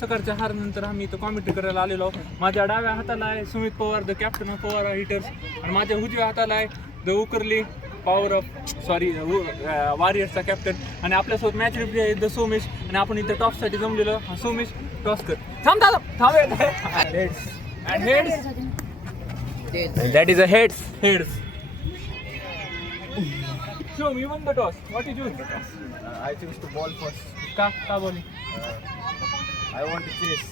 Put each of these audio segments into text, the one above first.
सकाळच्या हार नंतर आम्ही इथं कॉमेंट्री करायला आलेलो. माझ्या डाव्या हाताला आहे Sumit Pawar the captain of Pawar hitters आणि माझ्या उजव्या हाताला आहे द उकरली पॉवर ऑफ वॉरियर्सचा कॅप्टन आणि आपल्यासोबत मॅच रिप्ले आहे द सोमेश आणि आपण इथं टॉससाठी जमलेलो. सोमेश टॉस कर. थांब that is a heads. Show me won the toss. What did you win the toss? I choose to ball first. का bowling? I want to chase.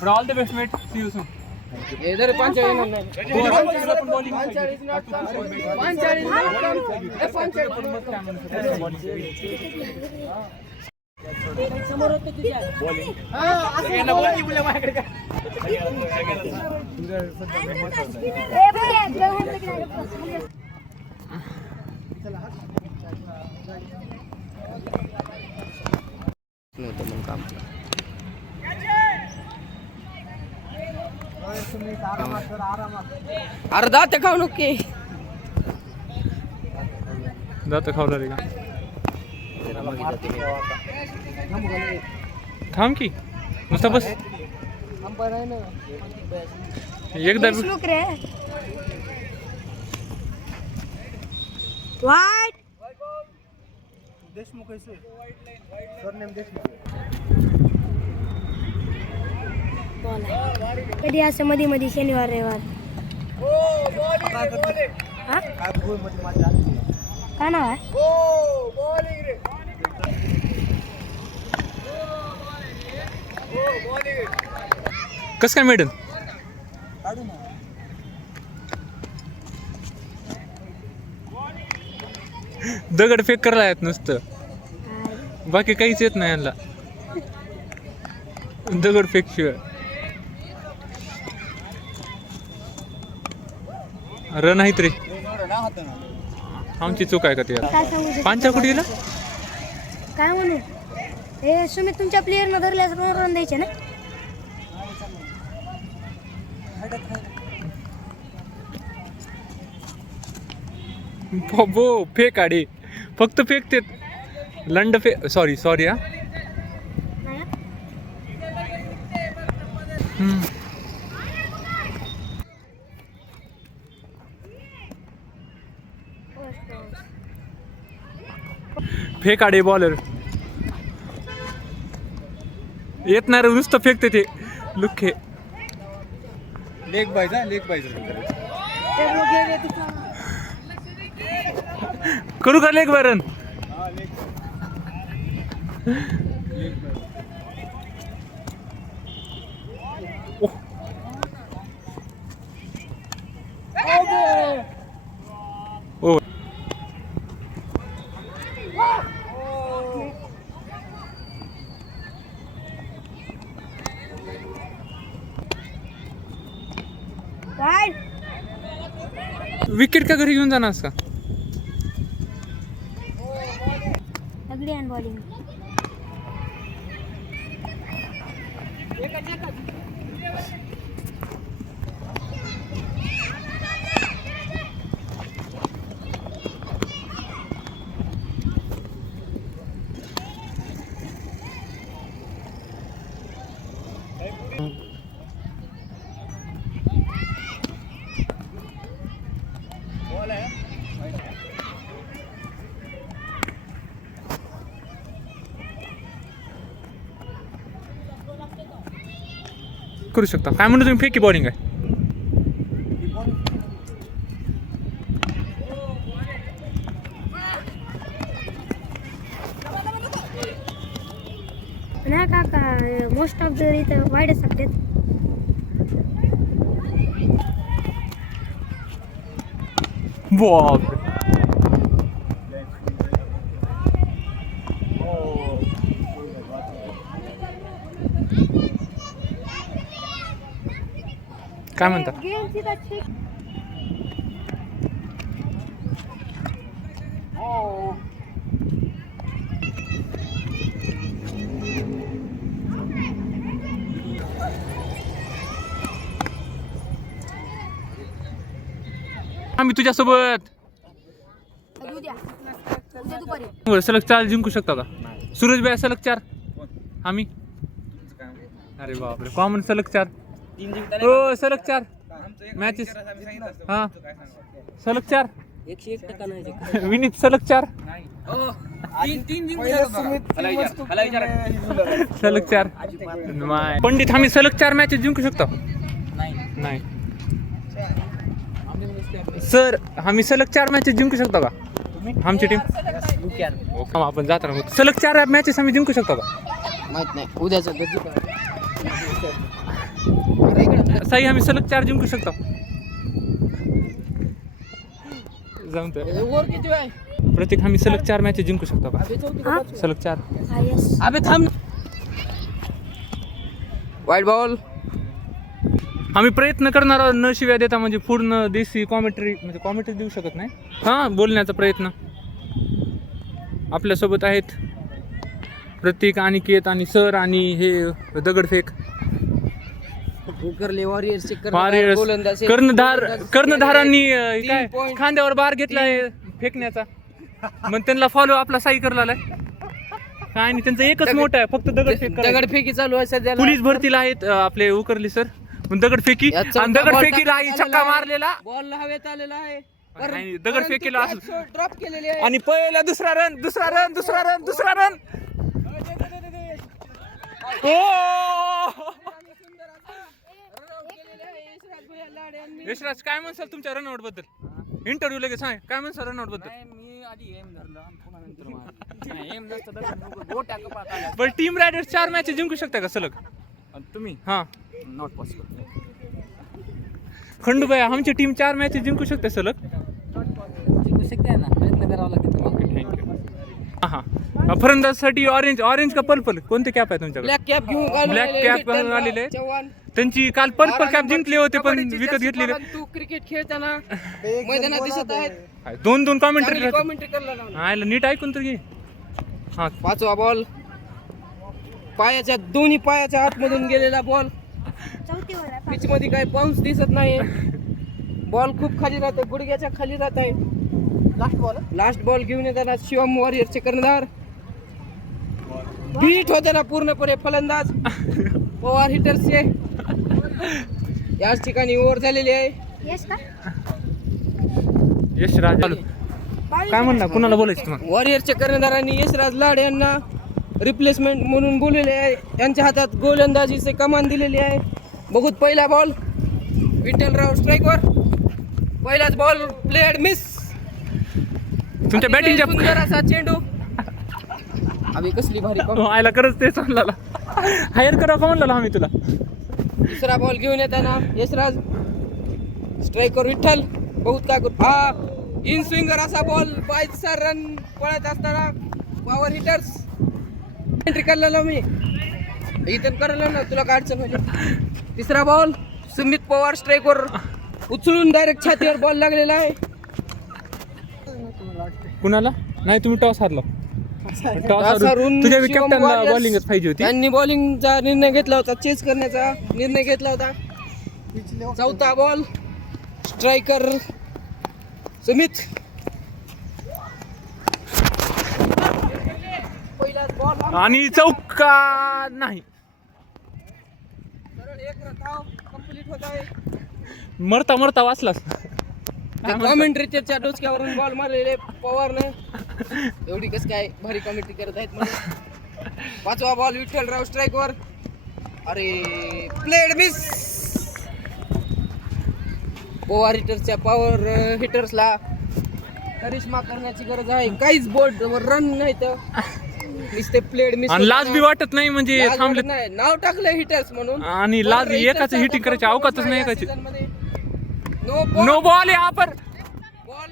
But all the best, mate. See you soon. इधर पांच bowling. अर्धा ते खाऊ नके जातं खावला रे का थांब की नुसतं बस एकदा वाईट देशमुख आहे सरनेम देशमुख. कधी असं मध्ये मध्ये शनिवार रविवार हा काय नाव आहे कसं काय मॅडम दगड फेक करायला आहेत नुसतं बाकी काहीच येत नाही यांना दगड फेक शिवाय रन आहेत रे आमची चूक आहे का ते काय सांगू पांच्या कुठे गेला काय म्हणू हे सुमित तुमच्या प्लेअरनं धरल्यास रन द्यायचे ना बो फेक आडे फक्त फेकते लंड सॉरी हा फेक आडे बॉलर येत नाही रे नुसतं फेकते ते लुखे लेग बायचा करू का लेग बरं ओ विकेट का घरी घेऊन जाणार का अगली हँड बॉलिंग करू शकता काय म्हणून तुम्ही फेकी बॉलिंग आहे ना काका मोस्ट ऑफ द इथं वाईडच सांगतात बाप काय म्हणता आम्ही तुझ्यासोबत उद्या दुपारी सलग चाल जिंकू शकता का सूरज भाई सलग 4. आम्ही अरे बापरे कॉमन सलग 4. हो सलग 4 मॅचेस. हा सलग 4. 101% नाही. विनीत सलग 4. सलग 4. पंडित आम्ही सलग 4 मॅचेस जिंकू शकतो. नाही सर आम्ही सलग 4 मॅचेस जिंकू शकतो का आमची टीम. आपण जाताना सलग 4 मॅचेस आम्ही जिंकू शकतो का. माहित नाही उद्याचं साई आम्ही सलग 4 जिंकू शकतो. जमतंय वर किती आहे. प्रत्येक आम्ही सलग 4 मॅचेस जिंकू शकतो का. हा सलग 4. हा यस. अबे थांब. वाईट बॉल. आम्ही प्रयत्न करणार आहोत न शिव्या देता म्हणजे पूर्ण देशी कॉमेंट्री म्हणजे कॉमेंट्री देऊ शकत नाही. हां बोलण्याचा प्रयत्न. आपल्यासोबत आहेत प्रतीक अनिकेत आणि सर आणि हे दगडफेक उकरले वॉरियर्सचे कर्णधारांनी काय 3 point. खांद्यावर बार घेतलाय फेकण्याचा. मग त्यांना फॉलो आपला साई करला काय नाही त्यांचं एकच मोठं आहे फक्त दगडफेक. दगडफेकी चालू आहे सध्या. पोलीस भरतीला आहेत आपले उकरली सर. दगडफेकी आणि दगडफेकीला छक्का मारलेला बॉल हवेत आलेला आहे. आणि दगडफेकीला असं ड्रॉप केलेली आहे. आणि पहिला दुसरा रन. यशराज काय म्हणसाल तुमच्या रनआउट बद्दल. इंटरव्ह्यू लगेच सांग काय म्हणसाल रनआउट बद्दल. मी आधी एम धरलं पुन्हा नंतर एम नसतं. बरं टीम रायडर्स 4 मॅचेस जिंकू शकता का सलग तुम्ही हां. Not possible. खंडूबाई आमची टीम 4 मॅचेस जिंकू शकते सलग. जिंकू शकते ना प्रयत्न करावा लागेल तुम्हाला. थँक्यू. हां फलंदाजसाठी ऑरेंज का पर्पल कोणते कॅप आहे तुमच्याकडे. ब्लॅक कॅप घेऊन ब्लॅक कॅप घालून आलेले. चव्हाण त्यांची काल पर्पल कॅप जिंकले होते पण विकत घेतलेले. तू क्रिकेट खेळताना मैदानात दिसत आहेत. 2 कॉमेंट्री कॉमेंट्री करायला लावलं. आयला नीट ऐकून तर घे. हां 5वा बॉल. दोन्ही पायाच्या आतमधून गेलेला बॉल. चौथीवर आहे. पिच मध्ये काही पाऊस दिसत नाही. बॉल खूप खाली राहते गुडघ्याच्या खाली राहत आहे. लास्ट बॉल घेऊन येताना शिवम वॉरियरचे कर्णधार बीट होते ना पूर्णपणे फलंदाज पवार हिटर्सचे. याच ठिकाणी ओव्हर झालेली आहे. यस का यशराज काय म्हणणार कुणाला बोलायचं तुम्हाला. वॉरियरच्या कर्णधारांनी यशराज लाड यांना रिप्लेसमेंट म्हणून बोललेले आहे. यांच्या हातात गोलंदाजीचे कमान दिलेली आहे. बघूत पहिला बॉल विठ्ठलराव स्ट्राईकवर. पहिलाच बॉल प्लेड मिस. तुमच्या बॅटिंगच्या सुंदर असा चेंडू. आम्ही कसली भारी आयला खरंच तेच म्हणला हायर करा का म्हणला आम्ही तुला. दुसरा बॉल घेऊन येताना यशराज स्ट्राईकवर विठ्ठल बहुत काय हा इन स्विंगर असा बॉल 22 रन पळत असताना पॉवर हिटर्स एंट्री करलेला मी इथं करलं ना तुला काय अडचण होईल. तिसरा बॉल सुमित पवार स्ट्राईकवर उचलून डायरेक्ट छातीवर बॉल लागलेला आहे. कुणाला नाही तुम्ही टॉस हारला. टॉस हारून तुझ्या शिवम कॅप्टनला वॉरियर्स बॉलिंगच पाहिजे होती. त्यांनी बॉलिंगचा निर्णय घेतला होता. चेस करण्याचा निर्णय घेतला होता. चौथा बॉल स्ट्रायकर सुमित. पहिलाच बॉल आणि चौका नाही. एक धाव कंप्लीट होत आहे. मरता वाचलास. कॉमेंट्रीच्या डोसक्यावरून बॉल मारलेले पवारने. एवढी कस काय भारी कॉमेंट्री करत आहेत म्हणून. 5वा बॉल विठ्ठलराव स्ट्राईकवर. अरे प्लेड मिस. पवार हिटर्सच्या पॉवर हिटर्सला करिश्मा करण्याची गरज आहे. काहीच बोर्ड रन नाही तर नुसते प्लेड मिस. आणि लाज बी वाटत नाही म्हणजे थांबले नाही. नाव टाकलं हिटर्स म्हणून आणि लाज एकाच हिटिंग करायची अवकाशच नाही एकाची. नो बॉल यहाँ पर बॉल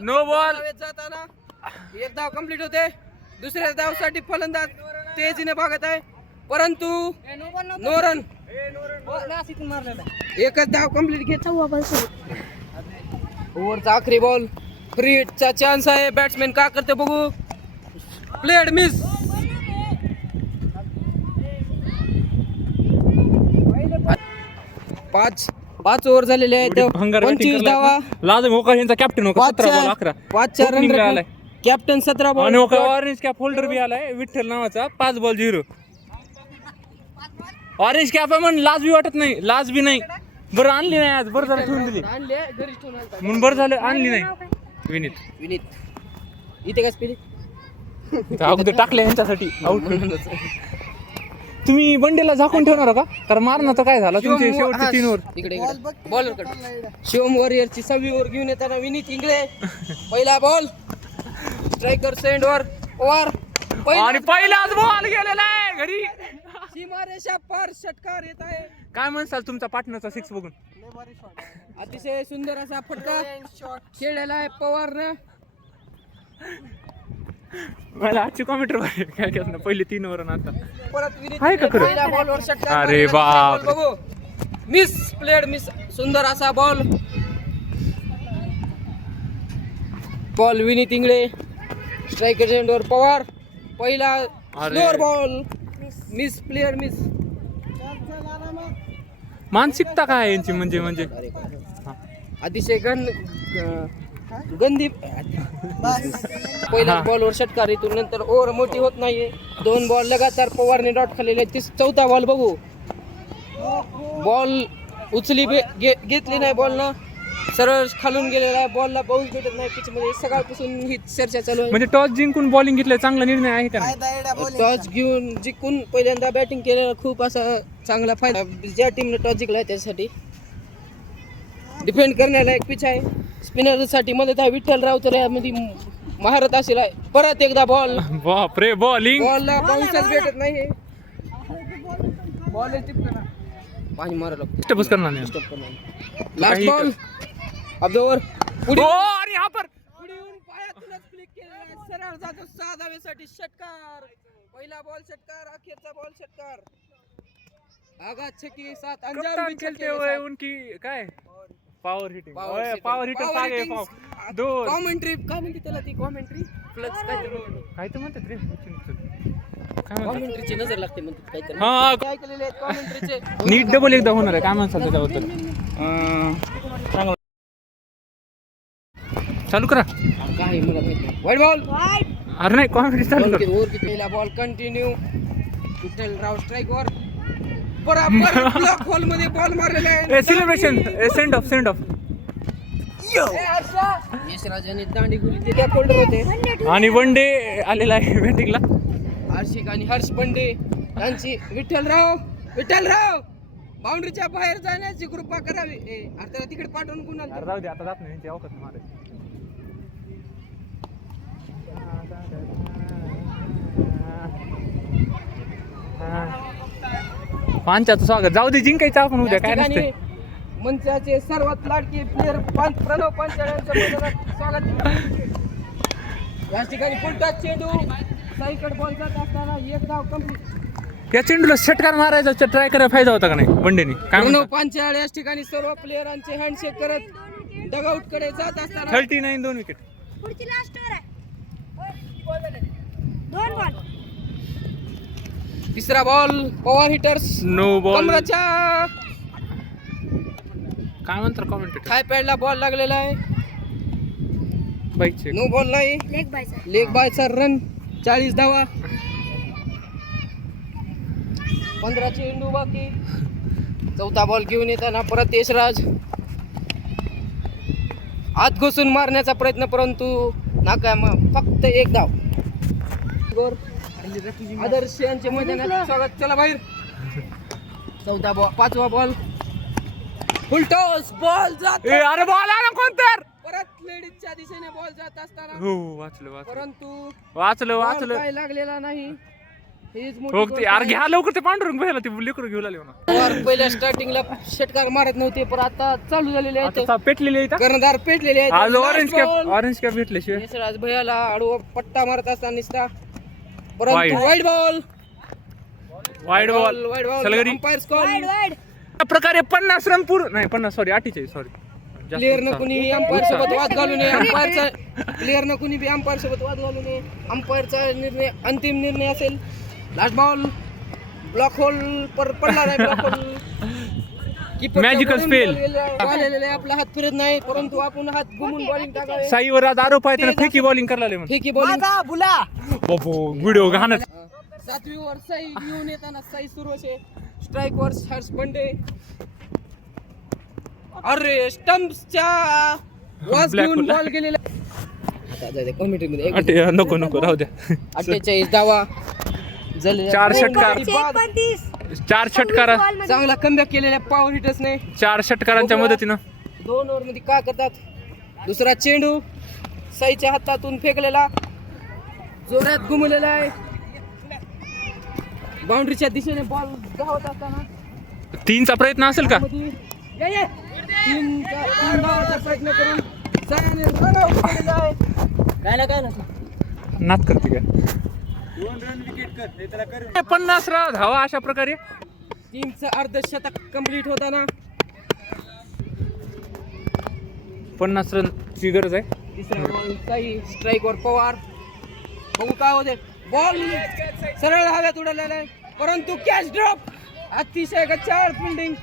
No ball. जाताना एक धाव कंप्लीट होते. दुसऱ्या धावसाठी फलंदाज तेजीने भागत आहे परंतु नो रन. एकच धाव कंप्लीट घेत. 6वा बॉल सुरू. ओव्हरचा आखरी बॉल फ्री हिटचा चान्स आहे. बॅट्समॅन का करते बघू. Played miss. पाच ओव्हर झालेले आहेत. 25 धावा. लाज मोका यांचा कॅप्टन होता. 17 बॉल 11. 5 रन. कॅप्टन 17 बॉल आणि ऑरेंज कॅप होल्डर बी आलाय विठ्ठल नावाचा 5 बॉल 0. ऑरेंज कॅप आहे म्हणून लाज बी वाटत नाही, लाज बी नाही. बरं आणली नाही आज, बरं झालं ठेवून दिली आणले घरी ठेवून आलता. म्हणून बरं झालं आणली नाही. विनीत इथे काय स्पिरिट अगोदर टाकले यांच्यासाठी आउट. तुम्ही बंडेला झाकून ठेवणार का? कारण मारणार तर काय झालं तुमचे शेवटचे 3 ओव्हर. इकडे बॉलर कडे शिवम वॉरियरची 6वी ओव्हर घेऊन येताना विनीत इंगळे. पहिला बॉल स्ट्रायकर सेंड ओव्हर आणि पहिलाच बॉल गेलेला आहे घरी. सीमारेषा पार षटकार येत आहे. काय म्हणसाल तुमचा पार्टनरचा 6 बघून? अतिशय सुंदर असा फटका खेळलेला आहे पवारनं. मला आजची कॉमेंटर काय केलं पहिली 3 ओव्हर आता परत विनीत आहे का खरं? पहिल्या बॉलवर षटकार अरे मारलेला बाप. बॉल बघू. मिस प्लेड मिस सुंदर असा बॉल विनीत इंगळे. स्ट्रायकर सेंडवर पवार. पहिला slower ball miss player miss. मानसिकता काय आहे यांची म्हणजे अतिशय गंदी पहिल्या बॉलवर षटकार इथून नंतर ओव्हर मोठी होत नाहीये. 2 बॉल लगातार पवारने डॉट खाल्लेले. 4था बॉल बघू. बॉल उचली घेतली नाही बॉलनं, सरळ खालून गेलेला आहे. बॉलला पाऊस भेटत नाही पिच मध्ये. सकाळपासून ही चर्चा चालू आहे. म्हणजे टॉस जिंकून बॉलिंग घेतलं चांगला निर्णय आहे त्याला. टॉस घेऊन जिंकून पहिल्यांदा बॅटिंग केलेला खूप असा चांगला फायदा. ज्या टीमने टॉस जिंकलाय त्याच्यासाठी डिफेंड करण्याला एक पिच आहे. स्पिनरसाठी मदत आहे विठ्ठलराव. तर यामध्ये महारत असेल आहे. परत एकदा बॉल बापरे बॉलिंग बॉलला पाऊसच भेटत नाही. बॉल पाणी मारायला लागतं. स्टेपच करणार नाही. Last ball of the over. पुढे आणि हा पर पुढे येऊन पायातूनच फ्लिक केलेला आहे. सरळ जातो 6 धावेसाठी षटकार. पहिला बॉल षटकार, अखेरचा बॉल षटकार. आघात छक्के 7 अंजाम कप्तान भी खेलते छक्के हुए 7. उनकी काय power hitting Power hitting. Power hitter Power काय hitting. दोन कॉमेंट्री काय म्हणते त्याला ती कॉमेंट्री फ्लक्स काय काय तर म्हणतात रे काय म्हणतात कॉमेंट्रीची नजर लागते म्हणतात काहीतरी. हा काय केलेले आहेत कॉमेंट्रीचे. नीट डबल एकदा होणार आहे. काय म्हणसाल त्याच्याबद्दल? चालू करा. काही मला माहित नाही. वाईट बॉल अरे नाही कॉमेडी चालू कर. ओव्हर किती पहिला बॉल कंटिन्यू. विठ्ठलराव स्ट्राईकवर बरोबर ब्लॉक होल मध्ये बॉल मारलेला आहे. सेलिब्रेशन सेंड ऑफ यशराजाने दांडी गुली ते त्या फोल्डर होते. आणि वन डे आलेला आहे बॅटिंगला. आर्शिक आणि हर्ष बंडे यांची विठ्ठलराव बाउंड्रीच्या बाहेर जाण्याची कृपा करावी. अरे त्याला तिकडे पाठवून कुणाला अरे जाऊ दे आता जात नाही त्यांची अवकाश मारायची. पांच्याचं स्वागत जाऊ दे जिंकायचं आपण उद्या काय नसते. मंचाचे सर्वात लाडके प्लेअर प्रणव पांचाळ यांच्या मैदानात स्वागत. या ठिकाणी फुलटॉस चेंडू साईकड बॉल जात असताना एक धाव कंप्लीट. या चेंडूला षटकार मारायचा ट्राय करायला फायदा होता का नाही बंडेनी? काय प्रणव म्हणता? पांचाळ या ठिकाणी सर्व प्लेयरांचे हँडशेक करत डगआउट कडे जात असताना 39 2 विकेट. पुढची लास्ट ओव्हर आहे. 2 बॉल. तिसरा ball power hitters no ball. कमराच्या काय म्हणतात कॉमेंटेटर? थाय पॅडला बॉल लागलेला आहे. बाईकचे नो बॉल नाही. लेग बायचा. लेग बायचा रन 40 धावा. 15 चेंडू बाकी. 4था बॉल घेऊन येताना परत यशराज आत घुसून मारण्याचा प्रयत्न परंतु नाकाम. फक्त एक धाव. गोर आदर्श यांचे मैदानात स्वागत. चला बाहेर. 5वा बॉल फुलटॉस बॉल जात. अरे बॉल आला कोणतर. परत लेडीजच्या दिशेने बॉल जात असताना हो वाचलं परंतु वाचलं बॉल वाचलं. काय लागलेला नाही. हेच हो मोठी ते यार घ्या लवकर ते पांडुरंग भैयाला ते लेकरू घेऊन आले म्हणा. पवार पहिल्या स्टार्टिंगला षटकार मारत नव्हते पण आता चालू झालेले आहेत. आता पेटलेले आहेत. कर्णधार पेटलेले आहेत. आज Last ऑरेंज कॅप ball. भेटल्याशिवाय यशराज भैयाला आडवा पट्टा मारत असताना निसता Wide. परंतु wide ball. Wide ball wide ball. सलगरी. Umpire wide wide. या प्रकारे 50 रन पूर्ण नाही 50 सॉरी 48 सॉरी प्लेअर न कुणी अंपायर सोबत वाद घालू नये. अंपायरचा प्लेअर न कुणी बी अंपायर सोबत वाद घालू नये. अंपायरचा निर्णय अंतिम निर्णय असेल. लास्ट बॉल ब्लॉक होल पडला नाही. ब्लॉक होल Keeper Magical च्या वरून spell. ball गेलेला आहे. ball आलेला आहे, आपला हात फिरत नाही परंतु आपण हात घुमून बॉलिंग टाकावे. साईवर आज आरोप आहे त्यानं फेकी बॉलिंग करायला म्हणून फेकी बॉलिंग व्हिडिओ घाणच 7वी वर साई घेऊन येताना साई सुरू असे स्ट्राईक वर हर्ष बंडे. अरे स्टंप्सच्या वास Black घेऊन ball. बॉल गेलेला. कॉमेंट्री मध्ये नको राहू द्या 48 धावा झालेल्या. 4 षटकार. एकोणतीस. 4 षटकार चांगला कमबॅक केलेल्या पॉवर हिटर्सने 4 षटकारांच्या मदतीनं 2 ओव्हर मध्ये का करतात. दुसरा चेंडू साईच्या हातातून फेकलेला जोरात घुमलेला आहे. बाउंड्रीच्या दिशेने बॉल धावत असताना 3चा प्रयत्न असेल का तीन धावांचा प्रयत्न करून सायाने run out केलेला आहे. काय ना नात करते काय 2 रन विकेट कर हे त्याला कर 50 रन धावा अशा प्रकारे टीमचं अर्धशतक कंप्लीट होताना 50 रनची गरज आहे. तिसरा बॉल साई स्ट्राईकवर पवार. बघू काय होते. बॉल सरळ हव्यात उडवलेला आहे परंतु कॅच ड्रॉप. अतिशय गच्चाळ फिल्डिंग.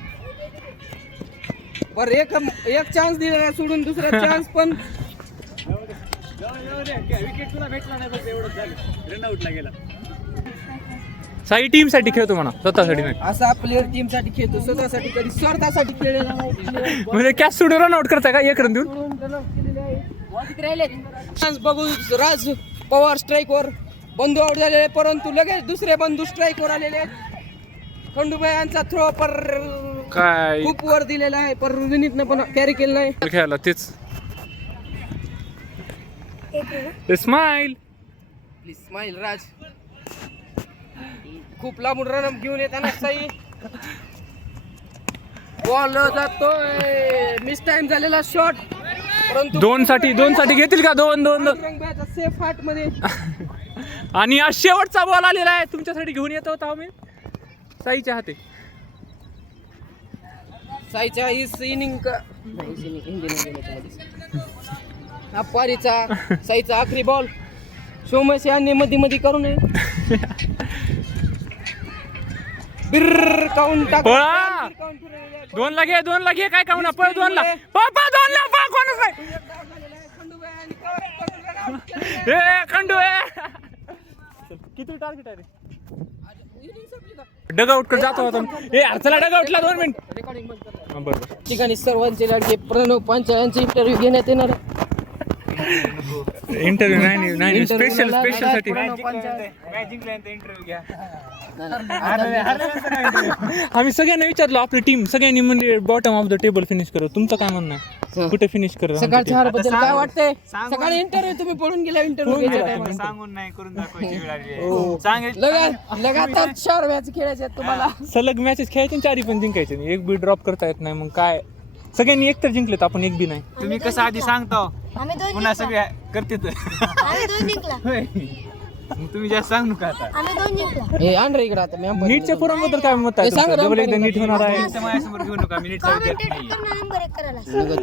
पर एक चान्स दिलेला सोडून दुसरा चान्स पण विकेट तुला भेटला नाही बस एवढंच झालं रन आउटला गेला. साई टीम साठी खेळतो म्हणा स्वतःसाठी नाही असा प्लेअर टीम साठी खेळतो स्वतःसाठी कधी स्वार्थासाठी खेळलेला नाही. म्हणजे कॅच सोडून रन आउट करताय का 1 रन देऊन सोडून run out केलेले आहे. चान्स बघू राज पवार स्ट्राईकवर बंधू आउट झालेले परंतु लगेच दुसरे बंधू स्ट्राईकवर आलेले आहेत. खंडूबाई यांचा थ्रो पर काय खूप वर दिलेला आहे पर विनीतनं पण कॅरी केलं नाही. खेळायला तेच स्माइल प्लीज स्माइल राज. खूप लांबून रन घेऊन येताना साई बॉल जातोय. मिस टाइम झालेला शॉट परंतु 2 साठी घेतील का 2 सेफ हार्ट मध्ये. आणि आज शेवटचा बॉल आलेला आहे तुमच्यासाठी घेऊन येतो होता आम्ही साईच्या हाते. साईच्या इनिंग हा पारीचा साईचा आखरी बॉल. सोमेश यांनी मध्ये करू नये. बिर्र काउंट टाक. पळा. 2 ला घे काय कामना पळ 2 ला कोणच नाही खंडू किती टार्गेट आहे रे डगआउट कडे जातो आता चला डगआउटला 2 मिनिट रेकॉर्डिंग बंद कर. बरोबर ठिकाणी सर्वांचे लाडके प्रणव पांचाळ यांची इंटरव्ह्यू घेण्यात येणार आहे. इंटरव्ह्यू नाही स्पेशल साठी मॅच जिंकल्यानंतर इंटरव्ह्यू घ्या. आम्ही सगळ्यांना विचारलो आपली टीम सगळ्यांनी म्हणजे bottom of the table finish करू. तुमचं काय म्हणणं आहे कुठे फिनिश करू सकाळच्या हारबद्दल काय वाटतंय. सकाळी इंटरव्ह्यू तुम्ही पळून गेला इंटरव्ह्यू घ्यायच्या टायमाला. सांगून नाही करून दाखवायची वेळ आली आहे. चांगली लगातार 4 मॅच खेळायचे आहेत तुम्हाला. सलग मॅचेस खेळायचे 4 पण जिंकायचे नाही. एक बी ड्रॉप करता येत नाही. मग काय सगळ्यांनी एक तर जिंकलेत आपण एक बी नाही. तुम्ही कसं आधी सांगतो आम्ही 2 पुन्हा सगळे करते आम्ही 2 जिंकला. तुम्ही जास्त सांगू नका आता. आम्ही 2 जिंकला. हे आणरे इकडे आता मी नीटच्या पोरांबद्दल काय मत आहे सांगा तुमचं? ना, डबल एकदा नीट होणार आहे तुमच्या माझ्यासमोर घेऊ नका मी नीट विद्यार्थी नाही. नंबर 1 करायला.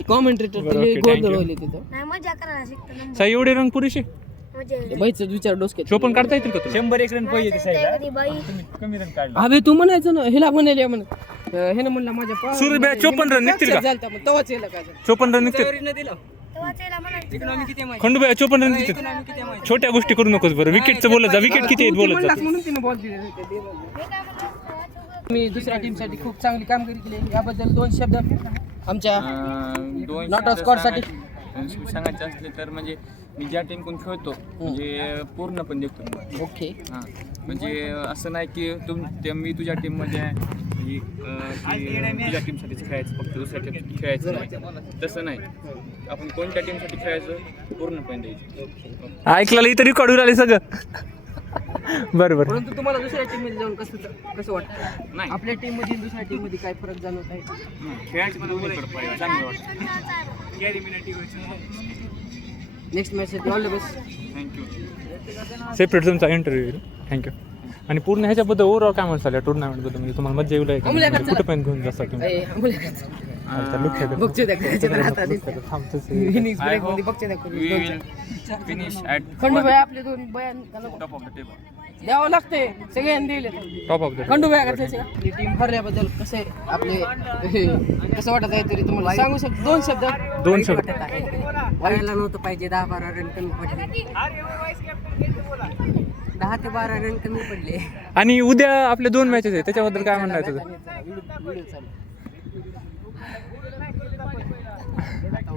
कॉमेंट्रेटर बरं, okay, thank you. तिथं नाही मजा करायला शिकतो नंबर. साई एवढे रन पुरेसे मजा येईल. बाईचं विचार डोसक्यात. शोपन काढता येतील का तुला 101 रन पाहिजे ते साईडला. कधी बाई तुम्ही कमी रन काढला. अबे तू म्हणायचं ना हिला म्हणाले म्हण हे ना म्हणला माझ्या सूर्य बॅट 54 रन निघतील का? झालता पण तवाच यायला काय झालं. 54 रन निघतील तेव्हा त्याला म्हणायचं खंडू भाई 54 रन निघतील. छोट्या गोष्टी करू नकोस बरं. विकेटचं बोलत जा विकेट किती आहेत तू बोलत म्हणलास जा. म्हणून तिने बॉल दिले मी काय म्हणतो मी दुसऱ्या टीमसाठी खूप चांगली कामगिरी केली याबद्दल 2 शब्द आमच्या दोन Not a squad साठी. सांगायचे असले तर म्हणजे मी ज्या टीमकडून खेळतो म्हणजे पूर्ण पण देखतो. ओके. हां म्हणजे असं नाही की मी तुझ्या टीममध्ये आहे की तुझ्या टीमसाठीच खेळायचं फक्त दुसऱ्या टीमसाठी खेळायचं नाही तसं नाही. आपण कोणत्या टीमसाठी खेळायचं पूर्णपणे द्यायचं. ऐकलं इथं रेकॉर्ड होऊन आले सगळं बरोबर. परंतु तुम्हाला दुसऱ्या टीम मध्ये जाऊन कसं वाटतं. नाही आपल्या टीम मध्ये दुसऱ्या टीम मध्ये काय फरक जाणवत आहे. खेळायचं पण दोन्हीकडे पाहिजे चांगलं वाटतं. कॅरिमिनाटी व्हायचं. Next match all the best. Thank you. Separate तुमचा इंटरव्ह्यू थँक्यू. आणि पूर्ण ह्याच्याबद्दल ओव्हरऑल काय म्हणसाल टुर्नामेंटबद्दल म्हणजे तुम्हाला मजा येऊ लागेल कुठं पण घेऊन जास्त बघते We will finish at Khandu भाई आपले 2 बयान top of the table. द्यावं लागते सगळ्यांनी दिले top of the Khandu bag team हरल्याबद्दल कसे आपले कसं वाटत आहे तरी तुम्हाला सांगू शकतो 2 शब्द. 2 शब्द. व्हायला नव्हतं पाहिजे. 10-12 रन कमी पडले. 10 ते 12 रन कमी पडले. आणि उद्या आपले 2 मॅचेस आहेत त्याच्याबद्दल काय म्हणणं आहे तुझं?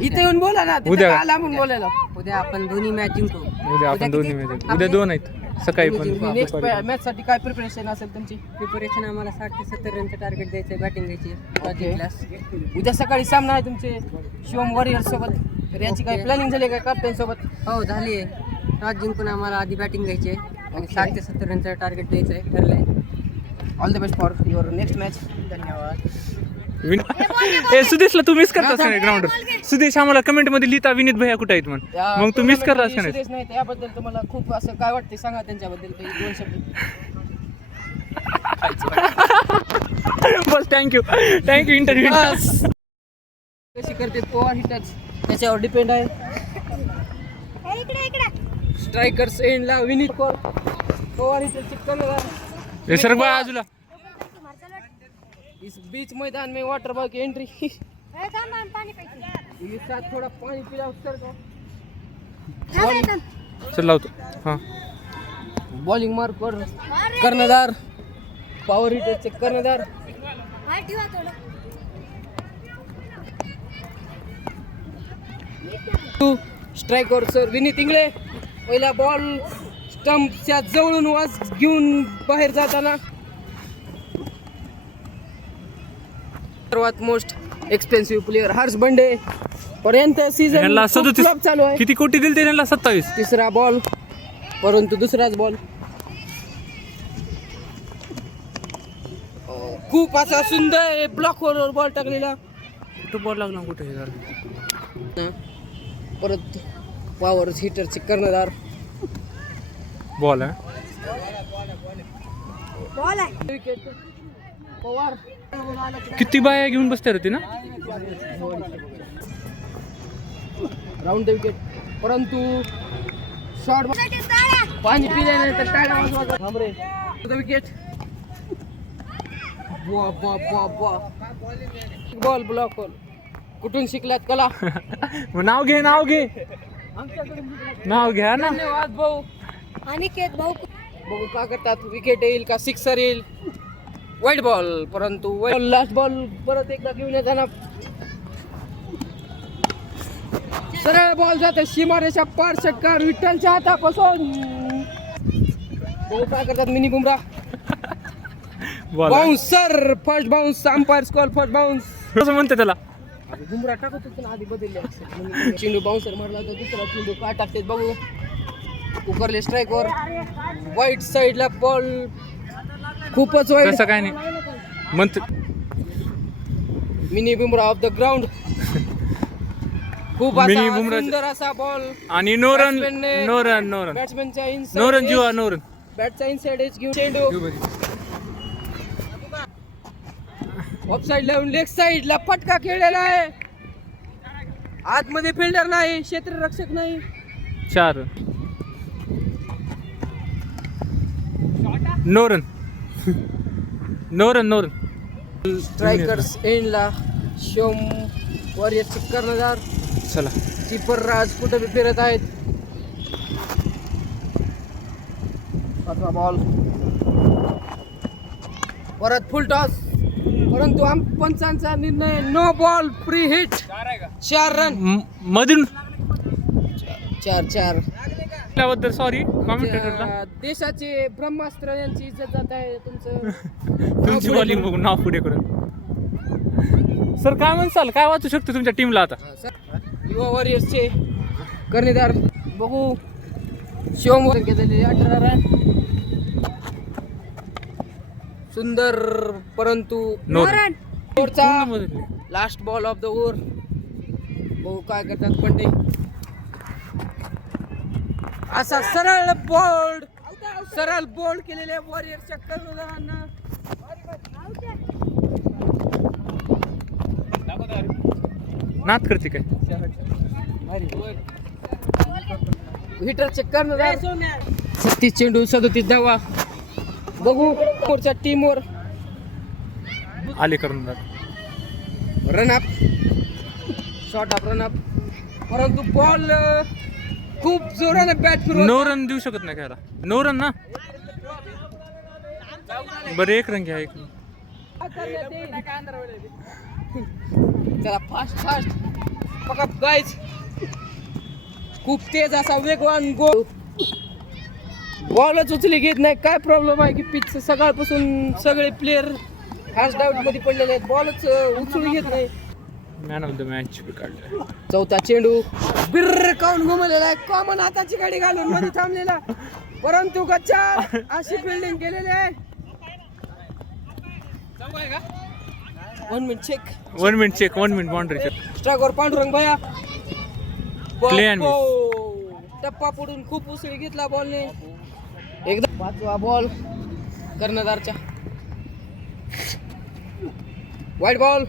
इथे येऊन बोला ना. उद्या आला म्हणून बोलायला. उद्या आपण दोन्ही मॅच जिंकू. उद्या आपण दोन्ही मॅच आहेत. उद्या 2 आहेत सकाळी पण. नेक्स्ट मॅच साठी काय प्रिपरेशन असेल तुमची? प्रिपरेशन आम्हाला 60 ते 70 रनचं टार्गेट द्यायचं. बॅटिंग द्यायची. क्लास उद्या सकाळी सामना आहे तुमचे शिवम वॉरियर सोबत. तर याची काय प्लॅनिंग झाली का कॅप्टन सोबत? हो झाली आहे. टॉस जिंकून आम्हाला आधी बॅटिंग घ्यायची आहे आणि 60 ते 70 रनचं टार्गेट द्यायचं आहे. ठरलंय. All the best for your next match. धन्यवाद. सुदेशला तू मिस करतास का नाही ग्राउंडवर? सुदेश आम्हाला कमेंट मध्ये लिहिता विनीत भैया कुठे आहेत म्हणून. मग तू मिस करलास का नाही? सुदेश नाही त्याबद्दल तुम्हाला खूप असं काय वाटते सांगा त्यांच्याबद्दल काही 2 शब्द. बस थँक्यू इंटरव्ह्यू. कशी करते पॉवर हिटर्स त्याच्यावर डिपेंड आहे. स्ट्रायकर्स एंडला Vineet Kaur power hitters chicken sir बाजूला. इस बीच मैदान में वाटर बॉल की एंट्री. इस साथ थोड़ा पानी पिलाओ सर को. चल लावतो. हां बॉलिंग मार्क कर्णधार पॉवर हिटरचे कर्णधार. Striker sir Vineet Ingle. पहिला बॉल स्टंपच्या जवळून वाज घेऊन बाहेर जाताना. सर्वात मोस्ट एक्सपेन्सिव्ह प्लेअर हर्ष बंडे. पर्यंत सीझन यांना 37 चालू आहे. किती कोटी दिले त्यांना? 27. तिसरा बॉल परंतु दुसराच बॉल खूप असा सुंदर ब्लॉक वर बॉल टाकलेला. कुठं बॉल लागला कुठे? परत पॉवर हिटरचे कर्णधार बॉल आहे. विकेट पवार. किती बाया घेऊन बसते होती ना? राऊंड द विकेट परंतु शॉर्ट पाणी पिल्यानंतर टाळ्या वाजवायचा. थांबरे विकेट. Ball block ball. कुठून शिकलात कला? नाव घे नाव घ्या ना. धन्यवाद भाऊ. अनिकेत भाऊ. बघू का करतात. विकेट येईल का सिक्सर येईल? वाईट बॉल परंतु लास्ट बॉल परत एकदा घेऊन येताना सरळ बॉल जाते सीमारेषा पार. षटकार विठ्ठलच्या हातापासून. बघू काय करतात mini Bumrah. Bouncer first bounce. Umpire स्कॉल फर्स्ट बाउन्स. कसं म्हणते त्याला? बुमरा टाकत होते ना आधी बदलले. चेंडू बाउन्सर मारला तर दुसरा चेंडू काय टाकतात बघू. उकरले स्ट्राईकवर. वाईट साईडला बॉल खूपच वाईट. तसं काय नाही म्हणत. Mini Bumrah off the ground. खूप मिनी असा बुमरा सुंदर असा बॉल. आणि नो रन बॅट्समॅनच्या नो रन. बॅटचा इनसाइड एज घेऊन चेंडू ऑफ साइड लावून लेग साइडला फटका खेळलेला आहे. आतमध्ये फिल्डर नाही. क्षेत्ररक्षक नाही. 4 नो रन. स्ट्रायकर्स एंडला शिवम वॉरियर्सचे कर्णधार. चला कीपर राज कुठे बी फिरत आहेत. पाचवा बॉल परत फुल टॉस परंतु पंचांचा निर्णय no ball free hit. 4 run मधून 4 त्याबद्दल सॉरी कॉमेंटेटरला. देशाचे ब्रह्मास्त्र यांची इज्जत जात आहे. तुमची बॉलिंग बघून नाव पुढे करून. सर काय म्हणसाल? काय वाचू शकतो तुमच्या टीमला आता? युवा वॉरियर्सचे कर्णधार बघू. शिवम घेतलेले 18 रन. सुंदर परंतु no run. Last ball of the over. बघू काय करतात पंडे. असा सरळ बोल्ड केलेल्या वॉरियर्सच्या कर्णधारांना नाद करते काय? हिटर चेक करणार 36 चेंडू 37 धावा. बघू पुढच्या टीमवर आले करून रनअप शॉर्ट अप रनअप, परंतु बॉल खूप जोराने बॅट फिरवत. नो रन देऊ शकत नाही खेळायला. नो रन ना. बरं एक रन घ्या. एक चला फास्ट बघा गाईज, खूप तेज असा वेगवान गोल. बॉलच उचली घेत नाही. काय प्रॉब्लेम आहे की पिच सकाळपासून सगळे प्लेयर फास्ट डाऊट मध्ये पडलेले आहेत. बॉलच उचलून घेत नाही. मॅन ऑफ द मॅच काढलं. चौथा चेंडू बिर्र काऊन घुमलेला आहे. कॉमन हाताची गाडी घालून मध्ये थांबलेला, परंतु गच्चा अशी फिल्डिंग केलेली आहे. 1 minute check. 1 minute check. 1 minute boundary check. Striker Pandurang भया Play and टप्पा पडून खूप उसळी घेतला बॉलने. एकदा 5वा बॉल कर्णधारच्या. वाईट बॉल.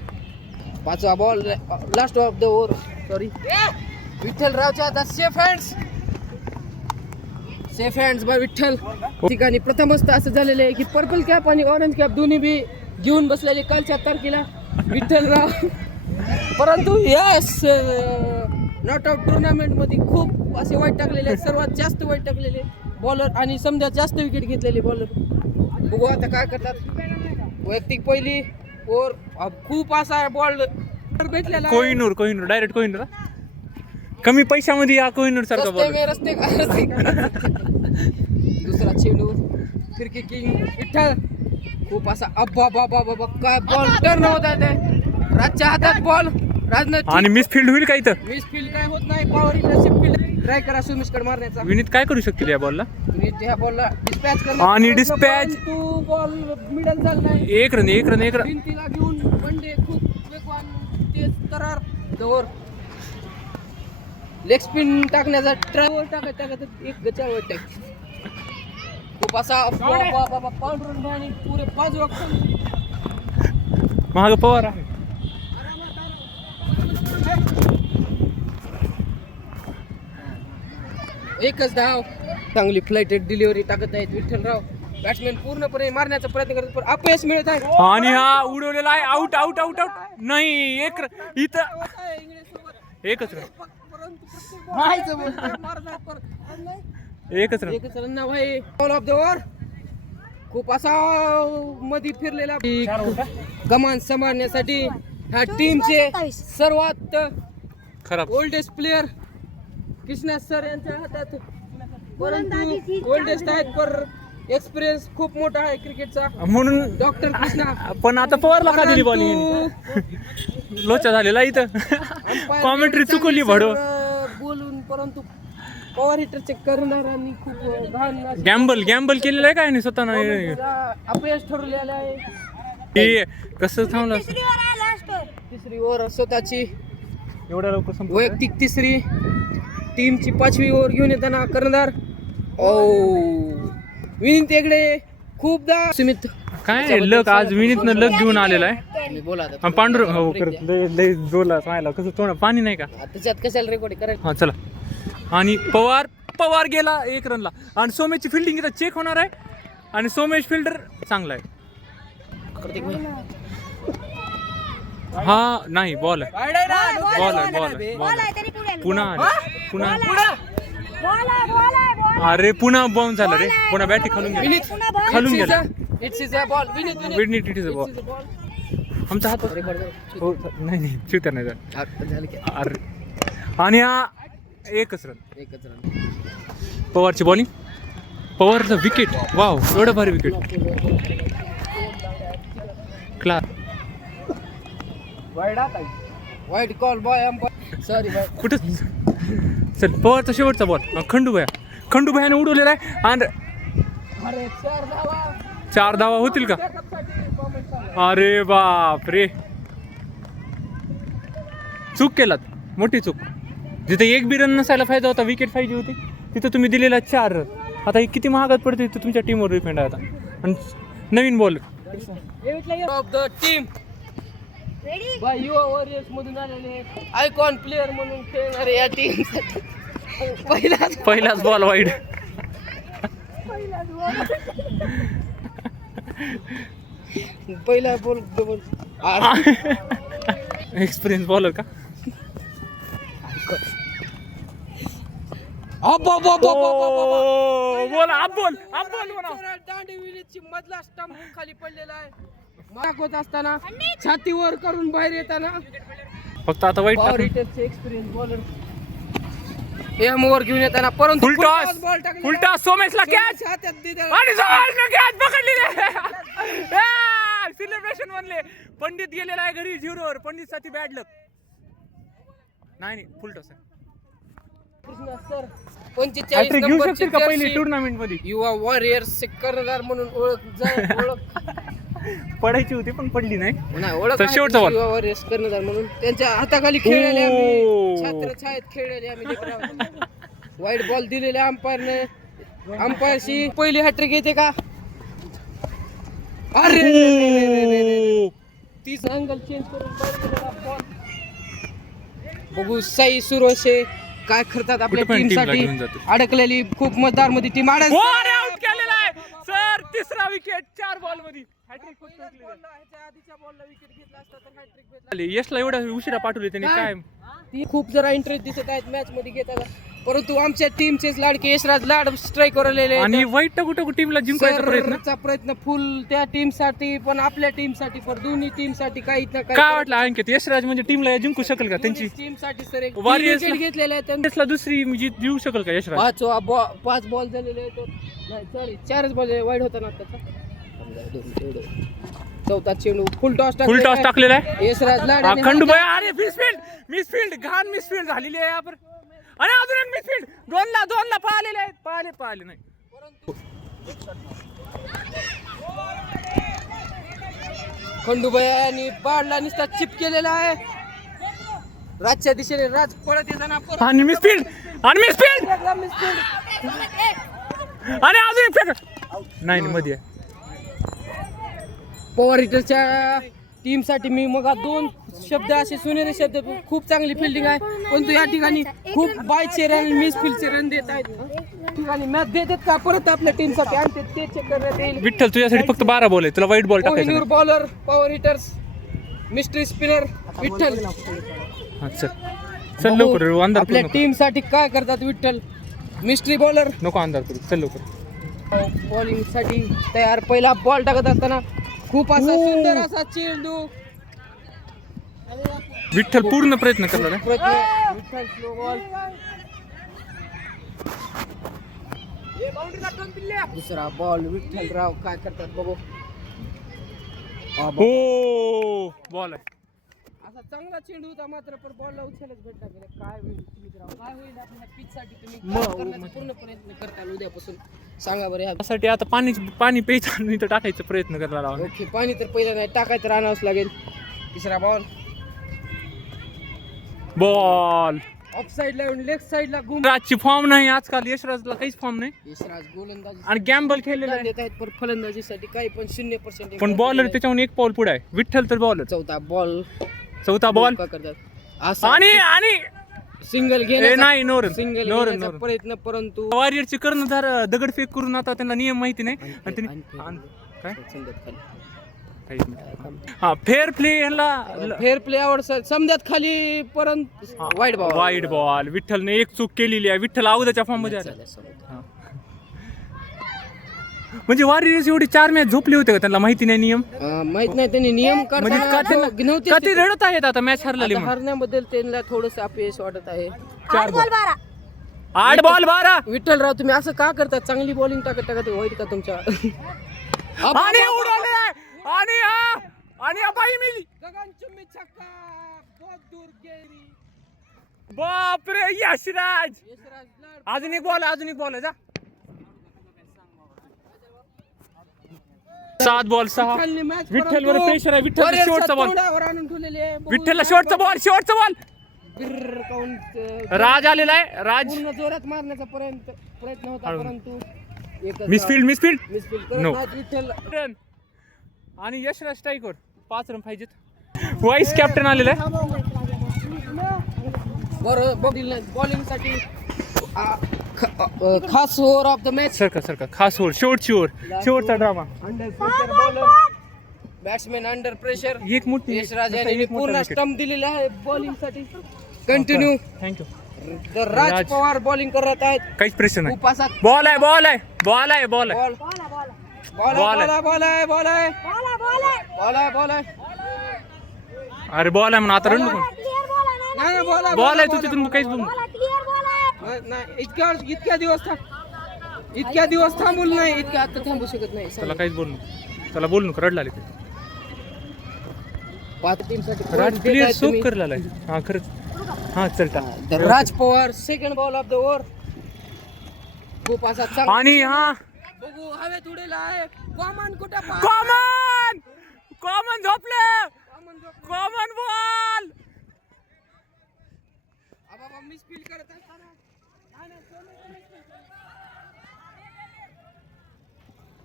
5वा ball last of the over. Sorry विठ्ठलरावच्या हातात सेफ हँड्स बाय विठ्ठल. ठिकाणी प्रथमच असं झालेलं आहे की पर्पल कॅप आणि ऑरेंज कॅप दोन्ही बी घेऊन बसलेले कालच्या तारखेला विठ्ठलराव. परंतु यस नॉट आउट टुर्नामेंट मध्ये खूप असे वाईट टाकलेले आहेत. सर्वात जास्त वाईट टाकलेले बॉलर आणि समजा जास्त विकेट घेतलेले बॉलर. बघू आता काय करतात. वैयक्तिक पहिली ओव्हर खूप असा बॉल भेटलेला आहे. कोहिनूर डायरेक्ट कोहिनूर. कमी पैशामध्ये या कोहिनूर सारखा बॉल. रस्ते दुसरा चेंडू फिरकी किंग विठ्ठल. खूप असा अब्बा बाबा काय बॉल टर्न होत आहे. राजच्या हातात बॉल. राजनाथ आणि मिस फील्ड होईल का इथं? मिस फील्ड काय होत नाही. पॉवर हिटरशिप फील्ड ट्राय करा सुमिशकडे मारण्याचा. विनीत काय करू शकतील या बॉलला? विनीत ह्या बॉलला डिस्पॅच करणं आणि dispatch. तू बॉल मिडल झाला नाही. एक रन. भिंतीला घेऊन वनडे खूप वेगवान तेज तरार जवळ लेग स्पिन टाकण्याचा ट्रायवर टाकत एक गचाळ वाटत. खूप असा बाबा पांढरून आणि पुरे 5 वक्त महाग पवार आहे. एकच धाव. चांगली फ्लाइटेड डिलिव्हरी टाकत आहेत विठ्ठलराव. बॅट्समॅन पूर्णपणे मारण्याचा प्रयत्न करत पण अपयश मिळत आहे. आणि हा उडवलेला आहे. आउट. नाही एक इथं एकच रन. एकच रन नाव आहे. Ball of the over. खूप असा मध्ये फिरलेला कमान सांभाळण्यासाठी ह्या टीमचे सर्वात खराब ओल्डेस्ट प्लेयर कृष्णा सर यांच्या हातात. परंतु ओल्डेस्ट आहेत पर एक्सपिरियन्स खूप मोठा आहे क्रिकेटचा म्हणून डॉक्टर कृष्णा. पण आता पवारला का दिली बॉल? लोचा झालेला इथं. कॉमेंट्री चुकवली भडो बोलून, परंतु पॉवर हिटर चेक करणाऱ्यांनी खूप घाण गॅम्बल केलेलं आहे काय नाही स्वतः अपयश ठरवलेलं आहे. हे कसं थांबलं? तिसरी ओव्हर स्वतःची एवढ्या लवकर संपलं? वैयक्तिक तिसरी टीमची 5वी ओव्हर घेऊन येताना कर्णधार विनीत हेगडे खूपदा सुमित काय लक आज विनीतनं लक घेऊन आलेला आहे. मी बोला आणि पांडुरंग हो करत लय जोरला सांगायला कसं तोंड पाणी नाही का? त्याच्यात कशाला रेकॉर्ड करायला. हा चला. आणि पवार गेला 1 रनला. आणि सोमेशची फिल्डिंग इथं चेक होणार आहे. आणि सोमेश फिल्डर चांगला आहे. हा नाही बॉल आहे. पुन्हा अरे पुन्हा बाउन्स झाला रे. पुन्हा बॅटिंग खालून गेला. It's is a ball. Vineet it is a ball. आमचा हात हो नाही शूटर नाही झालं की अरे. आणि हा एकच रन. पवारची बॉलिंग. पवारचं विकेट. वाव एवढं भारी विकेट. क्लास. वाईट call boy umpire. Sorry boy. कुठं चल पवारचा शेवटचा बॉल. खंडूभयाने उडवलेला आहे. आणि अरे 4 धावा होतील का? अरे बाप रे. चूक केलात. मोठी चूक. जिथे 1 बी रन नसायला फायदा होता, विकेट पाहिजे होती, तिथं तुम्ही दिलेला 4 रन. आता हे किती महागात पडते तिथं तुमच्या टीमवर डिपेंड आहे आता. आणि नवीन ball of the team by Yuva warriors मधून आलेले आयकॉन प्लेअर म्हणून खेळणारे या टीम पहिलाच बॉल वाईड. पहिला बॉल डबल. एक्सपिरियन्स बॉलर का? बोल आप बोल म्हणा. दांडी विलीची मधला स्टंप खाली पडलेला आहे. माग होत असताना छातीवर करून बाहेर येताना फक्त आता वाईट पॉवर हिटरचे एक्सपिरियन्स बॉलर एम ओव्हर घेऊन येताना परंतु फुल टॉस बॉल टाकला. फुल टॉस सोमेशला कॅच हातात दिला. आणि सोमेशने कॅच पकडली. सेलिब्रेशन म्हणले. पंडित गेलेला आहे घरी 0वर. पंडित साठी बॅड लक. नाही फुल टॉस आहे. कृष्णा सर 45 हॅट्रिक घेऊ नंबरची शकतील का पहिली जर्सी टुर्नामेंट मध्ये? युवा वॉरियर्स कर्णधार म्हणून ओळख पडायची होती पण पडली नाही. नाही ओळख तर आहे शेवटचा ball. युवा वॉरियर्स कर्णधार म्हणून त्यांच्या हाताखाली खेळलेले आम्ही ओ. छात्र छायेत खेळलेले आम्ही लेकरं. वाईट बॉल दिलेले अंपायरने. अंपायरशी पहिली हॅट्रिक येते का? अरे तीच अँगल चेंज करून बाहेर गेलेला बॉल. बघू साई सुरोशे काय करतात आपल्या कुठं पण टीम team ला साठी. घेऊन जातो. अडकलेली खूप मतदार मध्ये टीम आउट केलेला आहे सर. तिसरा विकेट 4 बॉल मध्ये. हॅट्रिक यशला एवढा उशिरा पाठवले त्यांनी काय? खूप जरा इंटरेस्ट दिसत आहेत मॅच मध्ये घेताना. परंतु आमच्या टीमचेच लाडके यशराज लाड स्ट्राईक वरलेले आणि वाईट टाकू टीमला जिंकायचा प्रयत्न. प्रयत्न फुल त्या टीम साठी पण आपल्या टीम साठी पण दोन्ही टीम साठी काही ना काय काही वाटलं अंकित यशराज म्हणजे टीमला जिंकू शकेल का त्यांची? टीम साठी सर एक Warriors विकेट घेतलेले आहेत त्यांनी. यशला दुसरी जीत देऊ शकेल का यशराज? 5 बॉल झालेले आहेत. नाही सॉरी 4च बॉल वाईट होता ना त्याचा. चौथा चेंडू फुल टॉस टाकलेला आहे. यशराज लाड आणि खंडूबाई. अरे मिसफिल्ड घाण मिसफिल्ड झालेली आहे आपण. आणि अजून एक मिसफिल्ड. दोनला पाहिलेले आहेत. पाहिले नाही. खंडूबाई आणि बाडला नुसता चिप केलेला आहे. राजच्या दिशेने राज पळत येताना परत आणि मिसफिल्ड आणि अजून एक फेक. नाही मध्ये आहे. पॉवर हिटरच्या टीम साठी मी मग 2 शब्द असे सुनेरी शब्द. खूप चांगली फिल्डिंग आहे परंतु या ठिकाणी खूप बायचे रन मिसफिल्डचे रन देत आहेत. ठिकाणी मॅच देतात का परत आपल्या टीम साठी आणते ते चेक करण्यात येईल. विठ्ठल तुझ्यासाठी फक्त 12 बॉल आहे. तुला वाईट बॉल टाकायचा Kohinoor bowler power hitters mystery spinner Vitthal. नाही. चल लवकर अंधार आपल्या करू नको. टीम साठी काय करतात विठ्ठल. मिस्ट्री बॉलर नको अंधार करू. चल लवकर. बॉलिंग साठी तयार. पहिला बॉल टाकत असताना खूप असा सुंदर असा चेंडू. विठ्ठल पूर्ण प्रयत्न करणार आहे. Vitthal slow ball. दुसरा बॉल विठ्ठलराव काय करतात बघू. हो बॉल आहे. असा चांगला चेंडू होता मात्र पण बॉलला उचलच भेटला गेला. काय होईल मित्रांनो? काय होईल आपल्या पिच साठी तुम्ही काय करण्याचा पूर्ण प्रयत्न करताल उद्यापासून सांगा बरं. त्यासाठी आता पाणी प्यायचं इथं टाकायचा प्रयत्न करायला लावला. ओके पाणी तर पहिलं नाही टाकायचं राहणारच लागेल. तिसरा बॉल ऑफ साइडला येऊन लेफ्ट साइडला घुम. राजची फॉर्म नाही आजकाल. यशराजला काहीच फॉर्म नाही. यशराज गोलंदाजी आणि गॅम्बल खेळलेला आहे. देत आहेत पण फलंदाजीसाठी काही पण 0% पण बॉलर त्याच्याहून 1 पाऊल पुढे आहे. विठ्ठल तर बॉलर. चौथा बॉल काय करतात असं आणि सिंगल ए, घेण्याचा नाही no run. Single no run, घेण्याचा नो रन. प्रयत्न परंतु वॉरियरचे कर्णधार दगडफेक करून आता त्यांना नियम माहिती नाही. आणि त्यांनी काय समजत खाली काहीच नाही. हा फेअर प्ले यांना फेअर प्ले आवड समजत खाली परंतु वाईड बॉल. विठ्ठलने एक चूक केलेली आहे. विठ्ठल अगोदरच्या फॉर्म मध्ये आला. हा. म्हणजे वॉरियर्स एवढी 4 मॅच झोपले होते का? त्यांना माहिती नाही नियम. माहित नाही त्यांनी नियम म्हणजे का नव्हते. ते रडत आहेत आता मॅच हरलेली म्हणून. हरण्याबद्दल त्यांना थोडस अपयश वाटत आहे. 8 बॉल 12. 8 बॉल 12. विठ्ठलराव तुम्ही असं का करता? चांगली बॉलिंग टाकत वाईट का तुमच्या? आणि उडवले आणि बाई मिली. गगनचुंबी छक्का बहुत दूर गेली. बापरे यशराज. यशराज लाड अजून एक बॉल आहे जा. 7 बॉल 6. विठ्ठलने match विठ्ठलवर परंतु pressure आहे. विठ्ठलचा warriors शेवटचा ball. तोंडावर आणून ठेवलेले आहे. बघू विठ्ठलला शकता. शेवटचा बॉल. बिर्र काऊन, राज आलेला आहे. राज पूर्ण जोरात मारण्याचा प्रयत्न होता अरे. परंतु एकच मिसफिल्ड मिसफील्ड No. करत विठ्ठल. रन. आणि यशराज स्ट्राईकवर 5 रन पाहिजेत. वाईस कॅप्टन आलेला आहे. बरोबर बॉलिंग साठी खास ओव्हर ऑफ द मॅच. सरका खास ओव्हर, शेवटचा drama. Under pressure bowler, batsman under pressure. एक मोठी यशराज यांनी पूर्ण स्टंप दिलेला आहे बॉलिंग साठी. कंटिन्यू. थँक्यू. राज पवार बॉलिंग करत आहेत. काहीच प्रेशर नाही. खूप असा बॉल आहे बॉल बॉल आहे. बॉल आहे. अरे बॉल आहे म्हणून आता रन नको. नाही बॉल आहे तू तिथून काहीच बोल. इतक्या दिवस थांबून नाही, इतक्या आता थांबू शकत नाही. त्याला काहीच बोल नको. त्याला बोल नको, रडला ते. पाच टीम साठी प्लेयर सोप करला आहे. हा खरंच. हा चल टाक. Raj Pawar second ball of the over. खूप असा चांगला आणि हा बघू हवेत उडेला आहे. कॉमन कुठे कॉमन झोपले. Common ball. मिस फील करत असताना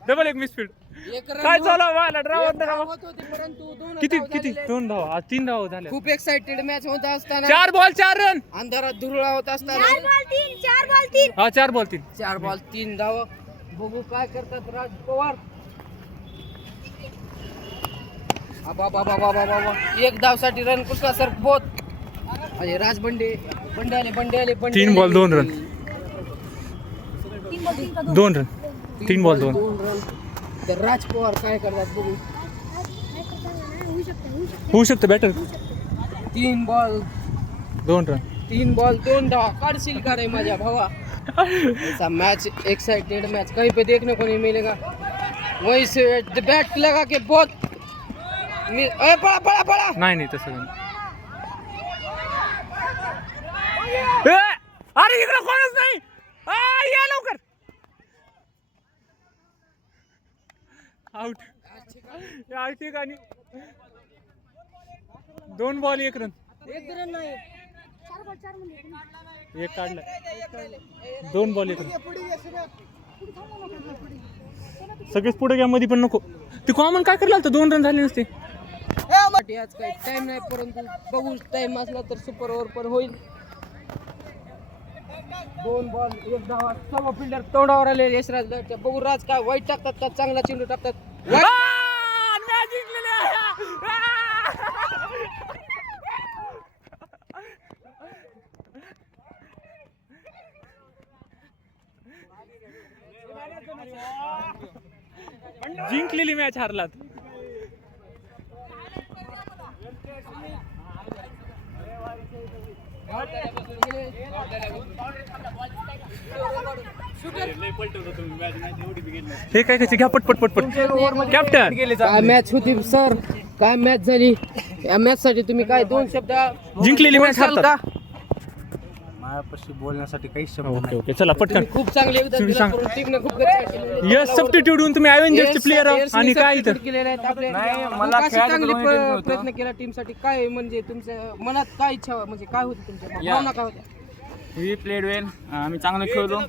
डबल एक मिसफील्ड. एक रन काय चालू व्हायला एक ड्रामा धाव होत होती, परंतु दोन किती धाव किती झालेले. 2 धाव. आज 3 धाव झाले. खूप एक्साइटेड मॅच होत असताना 4 बॉल 4 रन. अंधारात धुरळा होत असताना 4 बॉल 3 हा 4 बॉल 3. 4 बॉल 3 धाव. बघू काय करतात राज पवार. बाबा एक धावसाठी रन कुठला सर बोत. अरे राज बंडे आले 3 ball 2 run. 2 run. 3 ball 2. Run. तर राज पवार काय करतात बघू. होऊ शकतं बॅटर. 3 ball 2 run. 3 बॉल 2 धाव. काढशील का रे माझ्या भावा. ऐसा मैच एक्साइटेड मैच कहीं पे देखने को नहीं मिलेगा. वहीं से बैट लगा के बहुत बड़ा नाही तसं नाही. अरे इकडे कोणच नाही. या लवकर. आउट. या ठिकाणी 2 बॉल 1 रन. एक रन नाही. 4 बॉल 4 मध्ये एक काढला. 2 बॉल 1 रन. सगळेच पुढे घ्या, मध्ये पण नको. ते कॉमन काय करायला तर 2 रन झाले नसते. आज काही टाइम नाही, परंतु बघू टाइम असला तर सुपर ओव्हर पण होईल. 2 बॉल 1 धाव. सर्व फिल्डर तोंडावर आले यशराज. बघू राज काय वाईट टाकतात का चांगला चेंडू टाकतात. जिंकलेली मॅच हारलात. हे काय कसे घ्या पटपट कॅप्टन. काय मॅच होती सर, काय मॅच झाली. या मॅच साठी तुम्ही काय 2 शब्द जिंकलेली मॅच बोलशाल हारतात. का? माझ्यापाशी बोलण्यासाठी काही शब्द ओके चला पटकन. तुम्ही खूप चांगले योगदान तुम्ही दिलं, सांग. परंतु टीमने खूप गच्च केलेलं. यस सबस्टिट्यूट होऊन तुम्ही अवेंजर्सचे प्लेयर आहात आणि काय इथं केलेले आहेत आपले. नाही, खूप मला अशी खेळायचं चांगली दोन्ही team होतं. प्रयत्न केला टीमसाठी. काय म्हणजे तुमच्या मनात काय इच्छा, म्हणजे काय होती तुमच्या भावना काय होत्या? वी प्लेड वेल. आम्ही चांगलं खेळलो.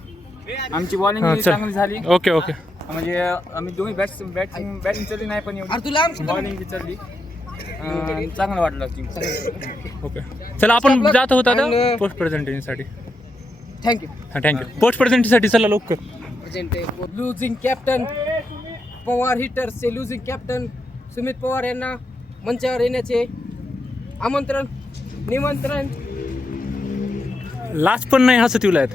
आमची बॉलिंग हा, चल. चांगली झाली. ओके म्हणजे आम्ही दोन्ही बॅटिंग चलली नाही, पण अरे तुला आमची बॉलिंग चलली. चांगलं वाटलं टीम. ओके चला आपण जात होता आणि- पोस्ट प्रेझेंटेशन साठी. थँक्यू. हा थँक्यू. पोस्ट प्रेझेंटेशन साठी चला लवकर. लुझिंग कॅप्टन पवार हिटर्स चे लुझिंग कॅप्टन सुमित पवार यांना मंचावर येण्याचे निमंत्रण. लास्ट पण नाही हसत येऊ आहेत.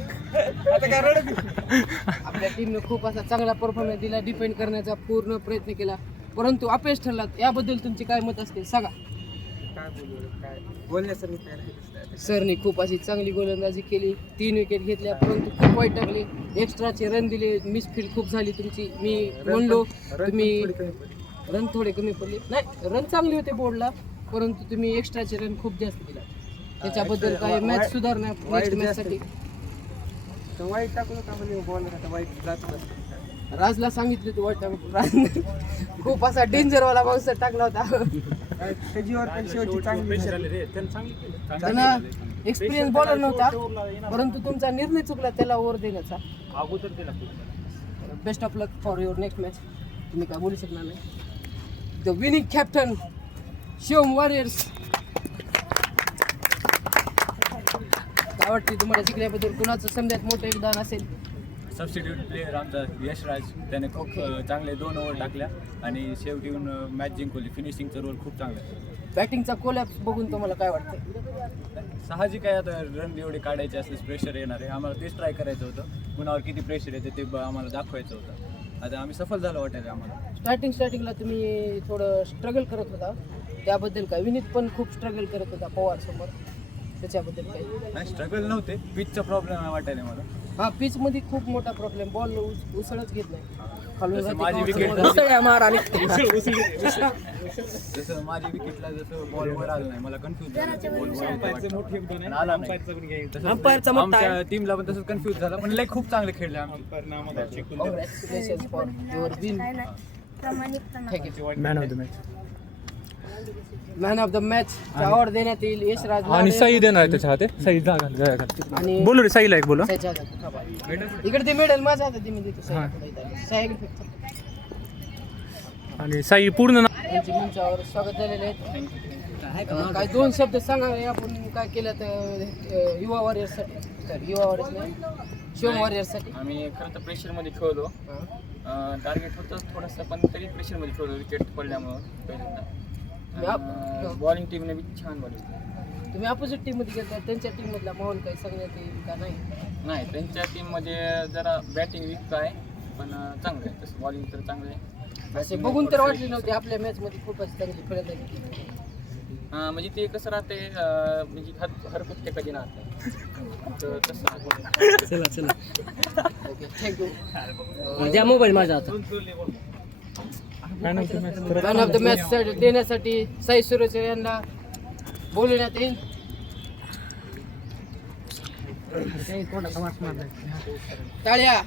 आपल्या टीमने खूप असा चांगला परफॉर्मन्स दिला. डिफेंड करण्याचा पूर्ण प्रयत्न केला, परंतु अपयश ठरला. याबद्दल तुमचे काय मत असते सांगा. सरनी खूप अशी चांगली गोलंदाजी केली. 3 विकेट घेतल्या, परंतु खूप वाईट टाकले. एक्स्ट्राचे रन दिले. मिसफील्ड खूप झाली तुमची. मी म्हणलो तुम्ही रन थोडे कमी पडले. नाही, रन चांगले होते बोर्डला, परंतु तुम्ही एक्स्ट्राचे रन खूप जास्त दिला. त्याच्याबद्दल काय मॅच सुधारणा नेक्स्ट मॅच साठी. वाईट टाकलं का म्हणजे बॉलर आता वाईट जात. राजला सांगितलं तू वाईट टाकून. खूप असा डेंजर वाला बाउन्सर टाकला होता. त्याच्यावर पण शेवटी चांगली त्यांना एक्सपिरियन्स बॉलर नव्हता, परंतु तुमचा निर्णय चुकला त्याला ओव्हर देण्याचा. Best of luck for your next match. तुम्ही काय बोलू शकणार नाही. The winning captain Shivam warriors. काय वाटते तुम्हाला जिंकण्याबद्दल कुणाचं समजात मोठं योगदान असेल? सबस्टिट्यूट प्लेअर आमचा यशराज त्याने खूप चांगले 2 ओव्हर टाकल्या आणि शेवटी येऊन मॅच जिंकवली. फिनिशिंगचा रोल खूप चांगला आहे. बॅटिंगचा कोलॅप्स बघून तुम्हाला काय वाटतं? साहजिक आहे, आता रन एवढे काढायचे असल्यास प्रेशर येणार आहे. आम्हाला तेच ट्राय करायचं होतं. कुणावर किती प्रेशर येते ते आम्हाला दाखवायचं होतं. आता आम्ही सफल झालो वाटायला आम्हाला. स्टार्टिंगला तुम्ही थोडं स्ट्रगल करत होता, त्याबद्दल काय? विनीत पण खूप स्ट्रगल करत होता पवार समोर, त्याच्याबद्दल काय? नाही, स्ट्रगल नव्हते, पिचचा प्रॉब्लेम आहे वाटायला मला. हा, पिच मध्ये खूप मोठा प्रॉब्लेम, बॉल उसळच घेत नाही. जसं माझी विकेट उसळ्या मार आणि जसं माझी विकेटला जसं बॉल वर आलं नाही, मला कन्फ्यूज झालं. आला नाही. तसंच आमच्या टीमला पण तसंच कन्फ्यूज झालं, पण लय खूप चांगले खेळले आम्ही. Congratulations for your win. काय नाही प्रामाणिकपणा. Thank you. Man of the match. Man of the match award देण्यात येईल यशराज आणि लाडे सही देणार आहे त्याच्या हाते. सही जागा आणि बोलू रे, सहीला एक बोला. सहीच्या हातात. हा बा. इकडे ते मेडल माझ्या हातात आहे, मी देतो सही. सही इकडे फक्त. आणि सही पूर्ण त्यांची मंचावर स्वागत झालेले आहेत. काय 2 शब्द सांगा आपण काय केलं तर युवा वॉरियर्ससाठी, तर युवा वॉरियर्स नाही, शिवम वॉरियर्ससाठी. आम्ही खरं तर प्रेशरमध्ये खेळलो. टार्गेट होतं थोडंसं, पण तरी प्रेशरमध्ये खेळलो विकेट पडल्यामुळं पहिल्यांदा. बॉलिंग टीमने बी छान बॉलिंग. तुम्ही अपोजिट टीम मध्ये गेला, त्यांच्या टीम मधला माहोल काही सांगण्यात येईल का? नाही, त्यांच्या टीममध्ये जरा बॅटिंग वीक आहे, पण चांगलं आहे. तसं बॉलिंग तर चांगलं आहे. असे बघून तर वाटले नव्हते आपल्या मॅच मध्ये खूपच चांगली खेळत आहे. म्हणजे ते कसं राहते, म्हणजे हर कुठे कधी राहते तर तसं. Okay, thank you. द्या मोबाईल माझा आता. Man of the match. Man of the match देण्यासाठी साई सुरेश यांना बोलवण्यात येईल. टाळ्या.